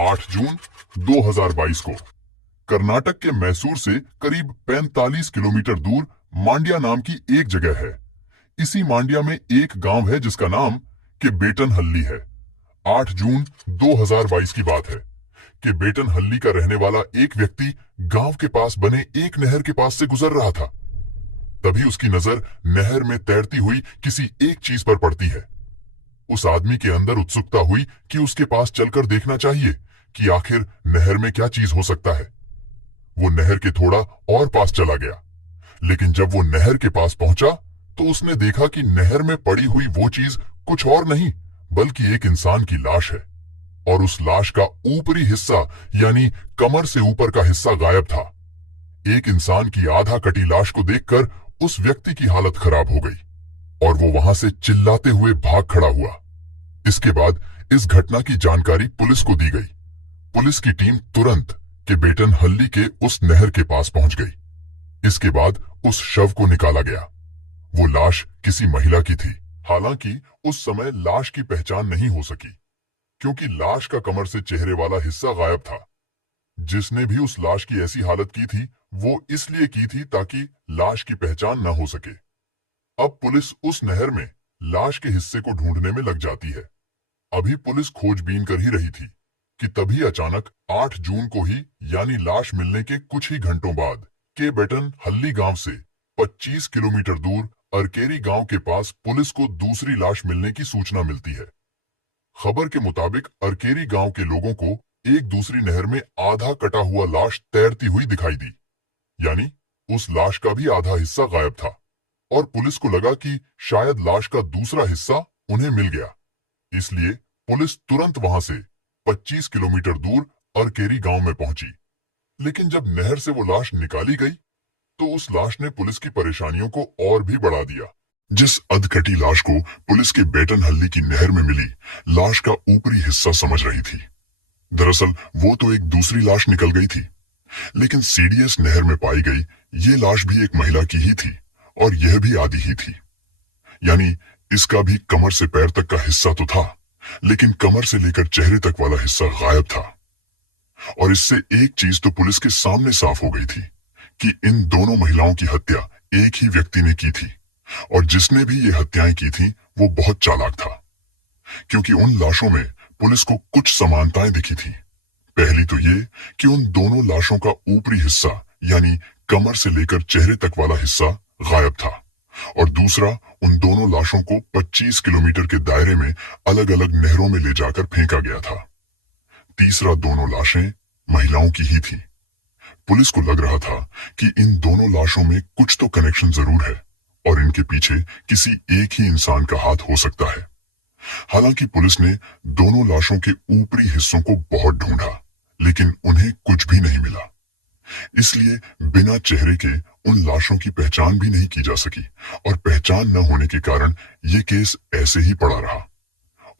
8 जून 2022 को कर्नाटक के मैसूर से करीब 45 किलोमीटर दूर मांड्या नाम की एक जगह है। इसी मांड्या में एक गांव है जिसका नाम के बेटनहल्ली है। 8 जून 2022 की बात है कि बेटनहल्ली का रहने वाला एक व्यक्ति गांव के पास बने एक नहर के पास से गुजर रहा था। तभी उसकी नजर नहर में तैरती हुई किसी एक चीज पर पड़ती है। उस आदमी के अंदर उत्सुकता हुई कि उसके पास चलकर देखना चाहिए कि आखिर नहर में क्या चीज हो सकता है। वो नहर के थोड़ा और पास चला गया, लेकिन जब वो नहर के पास पहुंचा तो उसने देखा कि नहर में पड़ी हुई वो चीज कुछ और नहीं बल्कि एक इंसान की लाश है, और उस लाश का ऊपरी हिस्सा यानी कमर से ऊपर का हिस्सा गायब था। एक इंसान की आधा कटी लाश को देखकर उस व्यक्ति की हालत खराब हो गई और वो वहां से चिल्लाते हुए भाग खड़ा हुआ। इसके बाद इस घटना की जानकारी पुलिस को दी गई। पुलिस की टीम तुरंत के बेटनहल्ली के उस नहर के पास पहुंच गई। इसके बाद उस शव को निकाला गया। वो लाश किसी महिला की थी। हालांकि उस समय लाश की पहचान नहीं हो सकी क्योंकि लाश का कमर से चेहरे वाला हिस्सा गायब था। जिसने भी उस लाश की ऐसी हालत की थी वो इसलिए की थी ताकि लाश की पहचान न हो सके। अब पुलिस उस नहर में लाश के हिस्से को ढूंढने में लग जाती है। अभी पुलिस खोजबीन कर ही रही थी कि तभी अचानक 8 जून को ही यानी लाश मिलने के कुछ ही घंटों बाद के बेटनहल्ली गांव से 25 किलोमीटर दूर अरकेरी गांव के पास पुलिस को दूसरी लाश मिलने की सूचना मिलती है। खबर के मुताबिक अरकेरी गांव के लोगों को एक दूसरी नहर में आधा कटा हुआ लाश तैरती हुई दिखाई दी, यानी उस लाश का भी आधा हिस्सा गायब था, और पुलिस को लगा कि शायद लाश का दूसरा हिस्सा उन्हें मिल गया। इसलिए पुलिस तुरंत वहां से 25 किलोमीटर दूर अरकेरी गांव में पहुंची। लेकिन जब नहर से वो लाश निकाली गई तो उस लाश ने पुलिस की परेशानियों को और भी बढ़ा दिया। जिस अधकटी लाश को पुलिस के बेटनहल्ली की नहर में मिली, लाश का ऊपरी हिस्सा समझ रही थी। दरअसल वो तो एक दूसरी लाश निकल गई थी, लेकिन सीडीएस नहर में पाई गई ये लाश भी एक महिला की ही थी, और यह भी आधी ही थी। यानी इसका भी कमर से पैर तक का हिस्सा तो था, लेकिन कमर से लेकर चेहरे तक वाला हिस्सा गायब था। और इससे एक चीज तो पुलिस के सामने साफ हो गई थी कि इन दोनों महिलाओं की हत्या एक ही व्यक्ति ने की थी, और जिसने भी ये हत्याएं की थी वो बहुत चालाक था, क्योंकि उन लाशों में पुलिस को कुछ समानताएं दिखी थी। पहली तो ये कि उन दोनों लाशों का ऊपरी हिस्सा यानी कमर से लेकर चेहरे तक वाला हिस्सा गायब था, और दूसरा उन दोनों लाशों को 25 किलोमीटर के दायरे में अलग अलग नहरों में ले जाकर फेंका गया था। तीसरा, दोनों लाशें महिलाओं की ही थी। पुलिस को लग रहा था कि इन दोनों लाशों में कुछ तो कनेक्शन जरूर है और इनके पीछे किसी एक ही इंसान का हाथ हो सकता है। हालांकि पुलिस ने दोनों लाशों के ऊपरी हिस्सों को बहुत ढूंढा, लेकिन उन्हें कुछ भी नहीं मिला। इसलिए बिना चेहरे के उन लाशों की पहचान भी नहीं की जा सकी, और पहचान न होने के कारण ये केस ऐसे ही पड़ा रहा।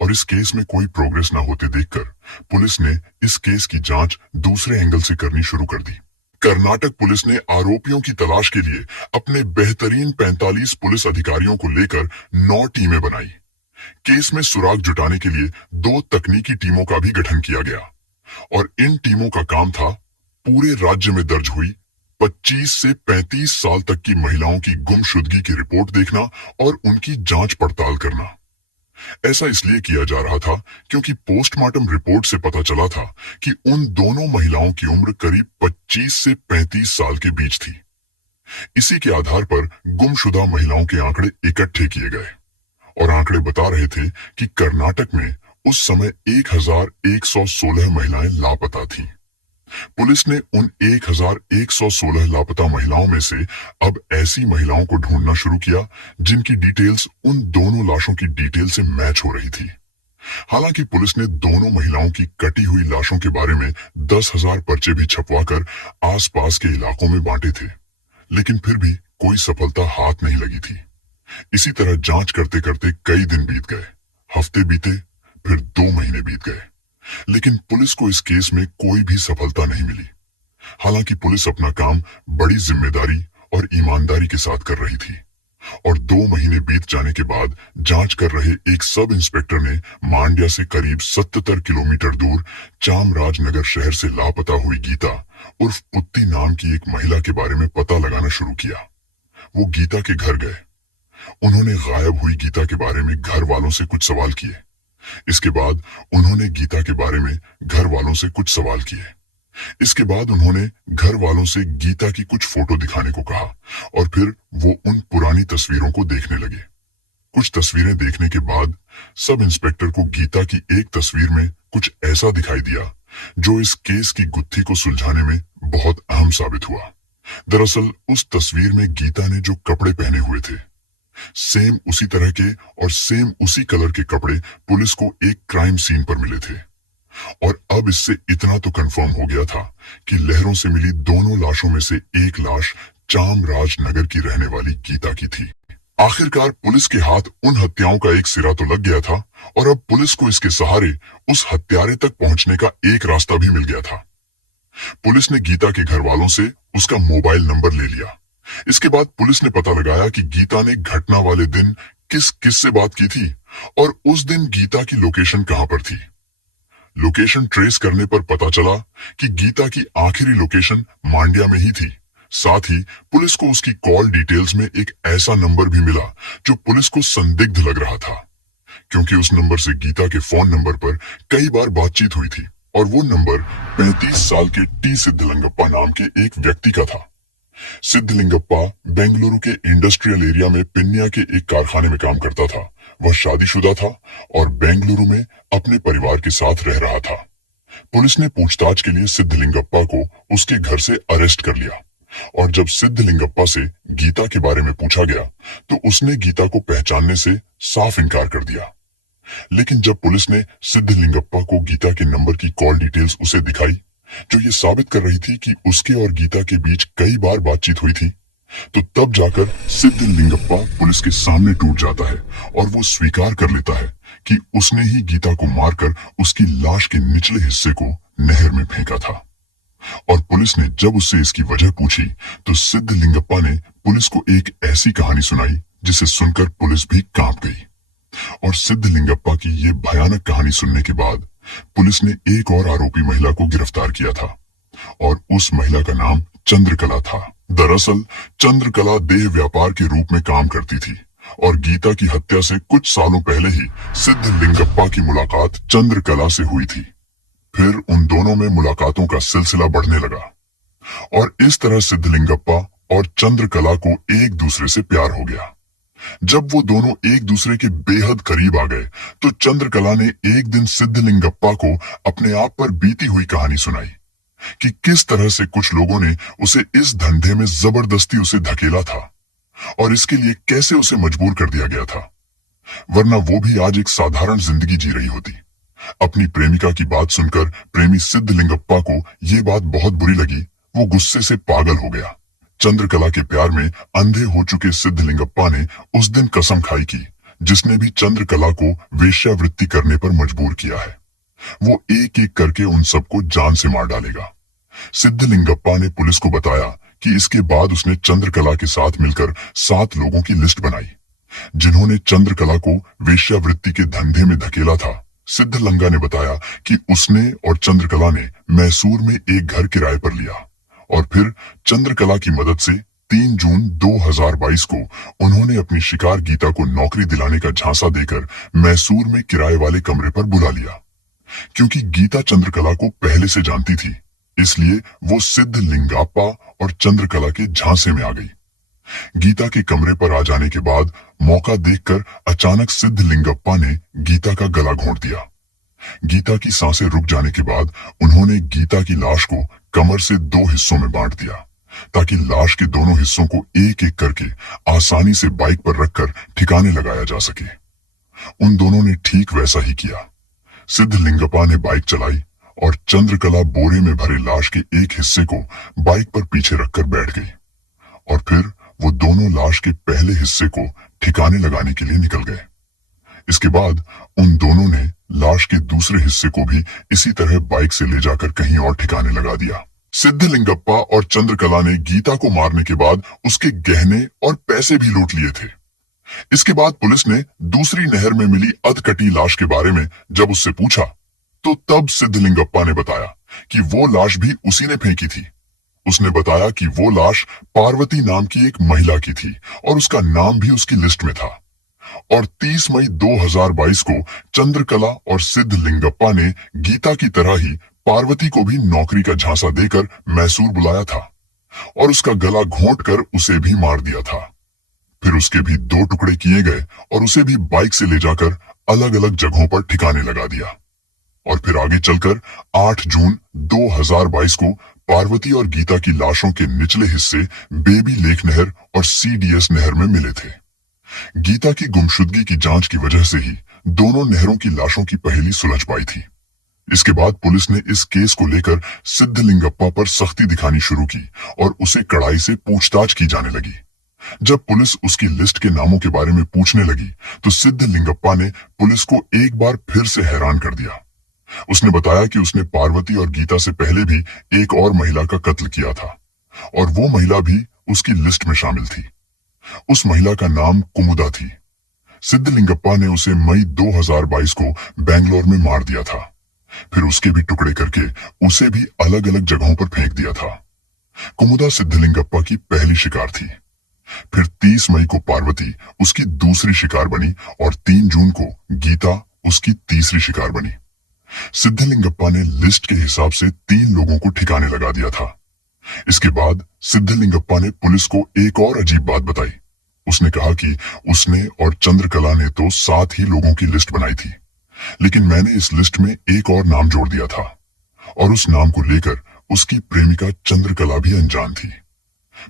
और इस केस में कोई प्रोग्रेस न होते देखकर पुलिस ने इस केस की जांच दूसरे एंगल से करनी शुरू कर दी। कर्नाटक पुलिस ने आरोपियों की तलाश के लिए अपने बेहतरीन 45 पुलिस अधिकारियों को लेकर 9 टीमें बनाई। केस में सुराग जुटाने के लिए 2 तकनीकी टीमों का भी गठन किया गया, और इन टीमों का काम था पूरे राज्य में दर्ज हुई 25 से 35 साल तक की महिलाओं की गुमशुदगी की रिपोर्ट देखना और उनकी जांच पड़ताल करना। ऐसा इसलिए किया जा रहा था क्योंकि पोस्टमार्टम रिपोर्ट से पता चला था कि उन दोनों महिलाओं की उम्र करीब 25 से 35 साल के बीच थी। इसी के आधार पर गुमशुदा महिलाओं के आंकड़े इकट्ठे किए गए, और आंकड़े बता रहे थे कि कर्नाटक में उस समय 1116 महिलाएं लापता थीं। पुलिस ने उन 1116 लापता महिलाओं में से अब ऐसी महिलाओं को ढूंढना शुरू किया जिनकी डिटेल्स उन दोनों लाशों की डिटेल से मैच हो रही थी। हालांकि पुलिस ने दोनों महिलाओं की कटी हुई लाशों के बारे में 10,000 पर्चे भी छपवाकर आसपास के इलाकों में बांटे थे, लेकिन फिर भी कोई सफलता हाथ नहीं लगी थी। इसी तरह जांच करते करते कई दिन बीत गए, हफ्ते बीते, फिर 2 महीने बीत गए, लेकिन पुलिस को इस केस में कोई भी सफलता नहीं मिली। हालांकि पुलिस अपना काम बड़ी जिम्मेदारी और ईमानदारी के साथ कर रही थी, और 2 महीने बीत जाने के बाद जांच कर रहे एक सब इंस्पेक्टर ने मांड्या से करीब 77 किलोमीटर दूर चामराजनगर शहर से लापता हुई गीता उर्फ पुत्ती नाम की एक महिला के बारे में पता लगाना शुरू किया। वो गीता के घर गए। उन्होंने गायब हुई गीता के बारे में घर वालों से कुछ सवाल किए। इसके बाद उन्होंने गीता के बारे में घर वालों से कुछ सवाल किए। इसके बाद उन्होंने घर वालों से गीता की कुछ फोटो दिखाने को कहा और फिर वो उन पुरानी तस्वीरों को देखने लगे। कुछ तस्वीरें देखने के बाद सब इंस्पेक्टर को गीता की एक तस्वीर में कुछ ऐसा दिखाई दिया जो इस केस की गुत्थी को सुलझाने में बहुत अहम साबित हुआ। दरअसल उस तस्वीर में गीता ने जो कपड़े पहने हुए थे, सेम उसी तरह के और सेम उसी कलर के कपड़े पुलिस को एक क्राइम सीन पर मिले थे। और अब इससे इतना तो कंफर्म हो गया था कि लहरों से मिली दोनों लाशों में से एक लाश चामराजनगर की रहने वाली गीता की थी। आखिरकार पुलिस के हाथ उन हत्याओं का एक सिरा तो लग गया था और अब पुलिस को इसके सहारे उस हत्यारे तक पहुंचने का एक रास्ता भी मिल गया था। पुलिस ने गीता के घर वालों से उसका मोबाइल नंबर ले लिया। इसके बाद पुलिस ने पता लगाया कि गीता ने घटना वाले दिन किस किस से बात की थी और उस दिन गीता की लोकेशन कहां पर थी। लोकेशन ट्रेस करने पर पता चला कि गीता की आखिरी लोकेशन मांड्या में ही थी। साथ ही पुलिस को उसकी कॉल डिटेल्स में एक ऐसा नंबर भी मिला जो पुलिस को संदिग्ध लग रहा था, क्योंकि उस नंबर से गीता के फोन नंबर पर कई बार बातचीत हुई थी और वो नंबर 35 साल के टी सिद्धलिंगप्पा नाम के एक व्यक्ति का था। सिद्धलिंगप्पा बेंगलुरु के इंडस्ट्रियल एरिया में पिन्या के एक कारखाने में काम करता था। वह शादीशुदा था और बेंगलुरु में अपने परिवार के साथ रह रहा था। पुलिस ने पूछताछ के लिए सिद्धलिंगप्पा को उसके घर से अरेस्ट कर लिया और जब सिद्धलिंगप्पा से गीता के बारे में पूछा गया तो उसने गीता को पहचानने से साफ इनकार कर दिया। लेकिन जब पुलिस ने सिद्धलिंगप्पा को गीता के नंबर की कॉल डिटेल्स उसे दिखाई जो ये साबित कर रही थी कि उसके और गीता के बीच कई बार बातचीत हुई थी, तो तब जाकर सिद्धलिंगप्पा पुलिस के सामने टूट जाता है और वो स्वीकार कर लेता है कि उसने ही गीता को मारकर उसकी लाश के निचले हिस्से को नहर में फेंका था। और पुलिस ने जब उससे इसकी वजह पूछी तो सिद्धलिंगप्पा ने पुलिस को एक ऐसी कहानी सुनाई जिसे सुनकर पुलिस भी कांप गई। और सिद्धलिंगप्पा की ये भयानक कहानी सुनने के बाद पुलिस ने एक और आरोपी महिला को गिरफ्तार किया था और उस महिला का नाम चंद्रकला था। दरअसल चंद्रकला देह व्यापार के रूप में काम करती थी और गीता की हत्या से कुछ सालों पहले ही सिद्धलिंगप्पा की मुलाकात चंद्रकला से हुई थी। फिर उन दोनों में मुलाकातों का सिलसिला बढ़ने लगा और इस तरह सिद्धलिंगप्पा और चंद्रकला को एक दूसरे से प्यार हो गया। जब वो दोनों एक दूसरे के बेहद करीब आ गए तो चंद्रकला ने एक दिन सिद्धलिंगप्पा को अपने आप पर बीती हुई कहानी सुनाई कि किस तरह से कुछ लोगों ने उसे इस धंधे में जबरदस्ती उसे धकेला था और इसके लिए कैसे उसे मजबूर कर दिया गया था, वरना वो भी आज एक साधारण जिंदगी जी रही होती। अपनी प्रेमिका की बात सुनकर प्रेमी सिद्धलिंगप्पा को ये बात बहुत बुरी लगी। वो गुस्से से पागल हो गया। चंद्रकला के प्यार में अंधे हो चुके सिद्धलिंगप्पा ने उस दिन कसम खाई कि जिसने भी चंद्रकला को वेश्यावृत्ति करने पर मजबूर किया है वो एक एक करके उन सबको जान से मार डालेगा। सिद्धलिंगप्पा ने पुलिस को बताया कि इसके बाद उसने चंद्रकला के साथ मिलकर 7 लोगों की लिस्ट बनाई जिन्होंने चंद्रकला को वेश्यावृत्ति के धंधे में धकेला था। सिद्धलिंगा ने बताया कि उसने और चंद्रकला ने मैसूर में एक घर किराए पर लिया और फिर चंद्रकला की मदद से 3 जून 2022 को उन्होंने अपनी शिकार गीता को नौकरी दिलाने का झांसा देकर मैसूर में किराए वाले कमरे पर बुला लिया। क्योंकि गीता चंद्रकला को पहले से जानती थी, इसलिए वो सिद्धलिंगप्पा और चंद्रकला के झांसे में आ गई। गीता के कमरे पर आ जाने के बाद मौका देखकर अचानक सिद्धलिंगप्पा ने गीता का गला घोंट दिया। गीता की सांसें रुक जाने के बाद उन्होंने गीता की लाश को कमर से 2 हिस्सों में बांट दिया ताकि लाश के दोनों हिस्सों को एक एक करके आसानी से बाइक पर रखकर ठिकाने लगाया जा सके। उन दोनों ने ठीक वैसा ही किया। सिद्धलिंगप्पा ने बाइक चलाई और चंद्रकला बोरे में भरे लाश के एक हिस्से को बाइक पर पीछे रखकर बैठ गई और फिर वो दोनों लाश के पहले हिस्से को ठिकाने लगाने के लिए निकल गए। इसके बाद उन दोनों ने लाश के दूसरे हिस्से को भी इसी तरह बाइक से ले जाकर कहीं और ठिकाने लगा दिया। सिद्धलिंगप्पा और चंद्रकला ने गीता को मारने के बाद उसके गहने और पैसे भी लूट लिए थे। इसके बाद पुलिस ने दूसरी नहर में मिली अधकटी लाश के बारे में जब उससे पूछा, तो तब सिद्धलिंगप्पा ने बताया कि वो लाश भी उसी ने फेंकी थी। उसने बताया कि वो लाश पार्वती नाम की एक महिला की थी और उसका नाम भी उसकी लिस्ट में था। और 30 मई 2022 को चंद्रकला और सिद्धलिंगप्पा ने गीता की तरह ही पार्वती को भी नौकरी का झांसा देकर मैसूर बुलाया था और उसका गला घोंट कर उसे भी मार दिया था। फिर उसके भी 2 टुकड़े किए गए और उसे भी बाइक से ले जाकर अलग अलग जगहों पर ठिकाने लगा दिया। और फिर आगे चलकर 8 जून 2022 को पार्वती और गीता की लाशों के निचले हिस्से बेबी लेक नहर और सीडीएस नहर में मिले थे। गीता की गुमशुदगी की जांच की वजह से ही दोनों नहरों की लाशों की पहेली सुलझ पाई थी। इसके बाद पुलिस ने इस केस को लेकर सिद्धलिंगप्पा पर सख्ती दिखानी शुरू की और उसे कड़ाई से पूछताछ की जाने लगी। जब पुलिस उसकी लिस्ट के नामों के बारे में पूछने लगी तो सिद्धलिंगप्पा ने पुलिस को एक बार फिर से हैरान कर दिया। उसने बताया कि उसने पार्वती और गीता से पहले भी एक और महिला का कत्ल किया था और वो महिला भी उसकी लिस्ट में शामिल थी। उस महिला का नाम कुमुदा थी। सिद्धलिंगप्पा ने उसे मई 2022 को बेंगलोर में मार दिया था। फिर उसके भी टुकड़े करके उसे भी अलग अलग जगहों पर फेंक दिया था। कुमुदा सिद्धलिंगप्पा की पहली शिकार थी। फिर 30 मई को पार्वती उसकी दूसरी शिकार बनी और 3 जून को गीता उसकी तीसरी शिकार बनी। सिद्धलिंगप्पा ने लिस्ट के हिसाब से 3 लोगों को ठिकाने लगा दिया था। इसके बाद सिद्धलिंगप्पा ने पुलिस को एक और अजीब बात बताई। उसने कहा कि उसने और चंद्रकला ने तो 7 ही लोगों की लिस्ट बनाई थी, लेकिन मैंने इस लिस्ट में एक और नाम जोड़ दिया था और उस नाम को लेकर उसकी प्रेमिका चंद्रकला भी अनजान थी।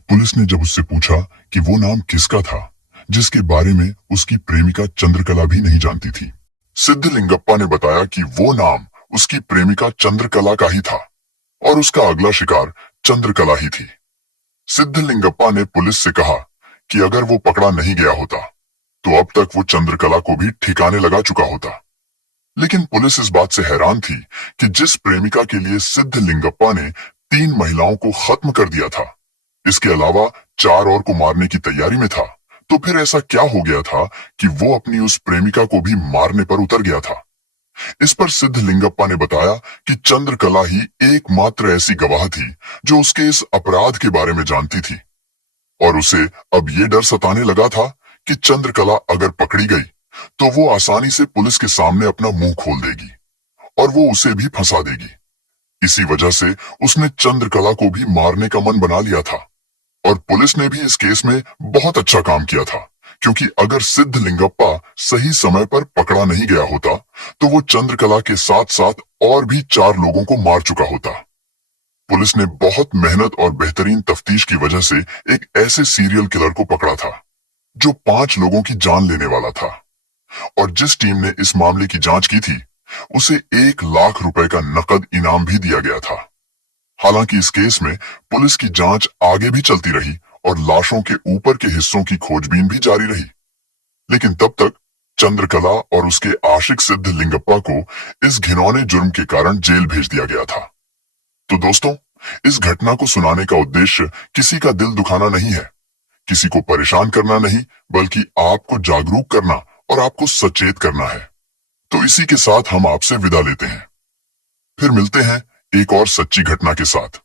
पुलिस ने जब उससे पूछा कि वो नाम किसका था जिसके बारे में उसकी प्रेमिका चंद्रकला भी नहीं जानती थी, सिद्धलिंगप्पा ने बताया कि वो नाम उसकी प्रेमिका चंद्रकला का ही था और उसका अगला शिकार चंद्रकला ही थी। सिद्धलिंगप्पा ने पुलिस से कहा कि अगर वो पकड़ा नहीं गया होता तो अब तक वो चंद्रकला को भी ठिकाने लगा चुका होता। लेकिन पुलिस इस बात से हैरान थी कि जिस प्रेमिका के लिए सिद्धलिंगप्पा ने 3 महिलाओं को खत्म कर दिया था, इसके अलावा 4 और को मारने की तैयारी में था, तो फिर ऐसा क्या हो गया था कि वो अपनी उस प्रेमिका को भी मारने पर उतर गया था। इस पर सिद्धलिंगप्पा ने बताया कि चंद्रकला ही एकमात्र ऐसी गवाह थी जो उसके इस अपराध के बारे में जानती थी और उसे अब ये डर सताने लगा था कि चंद्रकला अगर पकड़ी गई तो वो आसानी से पुलिस के सामने अपना मुंह खोल देगी और वो उसे भी फंसा देगी। इसी वजह से उसने चंद्रकला को भी मारने का मन बना लिया था और पुलिस ने भी इस केस में बहुत अच्छा काम किया था, क्योंकि अगर सिद्धलिंगप्पा सही समय पर पकड़ा नहीं गया होता तो वो चंद्रकला के साथ साथ और भी 4 लोगों को मार चुका होता। पुलिस ने बहुत मेहनत और बेहतरीन तफ्तीश की वजह से एक ऐसे सीरियल किलर को पकड़ा था जो 5 लोगों की जान लेने वाला था और जिस टीम ने इस मामले की जांच की थी उसे 1 लाख रुपए का नकद इनाम भी दिया गया था। हालांकि इस केस में पुलिस की जांच आगे भी चलती रही और लाशों के ऊपर के हिस्सों की खोजबीन भी जारी रही, लेकिन तब तक चंद्रकला और उसके आशिक सिद्धलिंगप्पा को इस घिनौने जुर्म के कारण जेल भेज दिया गया था। तो दोस्तों, इस घटना को सुनाने का उद्देश्य किसी का दिल दुखाना नहीं है, किसी को परेशान करना नहीं, बल्कि आपको जागरूक करना और आपको सचेत करना है। तो इसी के साथ हम आपसे विदा लेते हैं। फिर मिलते हैं एक और सच्ची घटना के साथ।